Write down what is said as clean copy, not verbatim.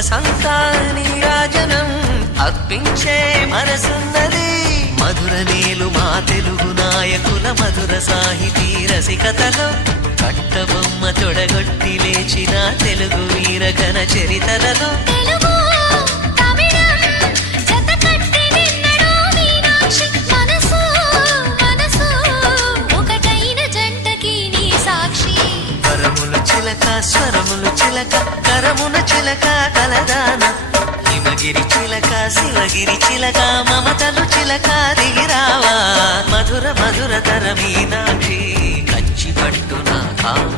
సొగసంతా నీరాజనం అర్పించే మనసున్నది. మధుర నేలు మా తెలుగు నాయకుల మధుర సాహితీ రసికతలో కట్టబొమ్మ తొడగొట్టి లేచిన తెలుగు వీర ఘన చరితలలో చిలక స్వరములు చిలక కరమున చిలక కలదాన హిమగిరి చిలక శివగిరి చిలక మమతలు చిలక దిగిరావా మధుర మధుర తర మీనాక్షి కంచి పట్టున కామ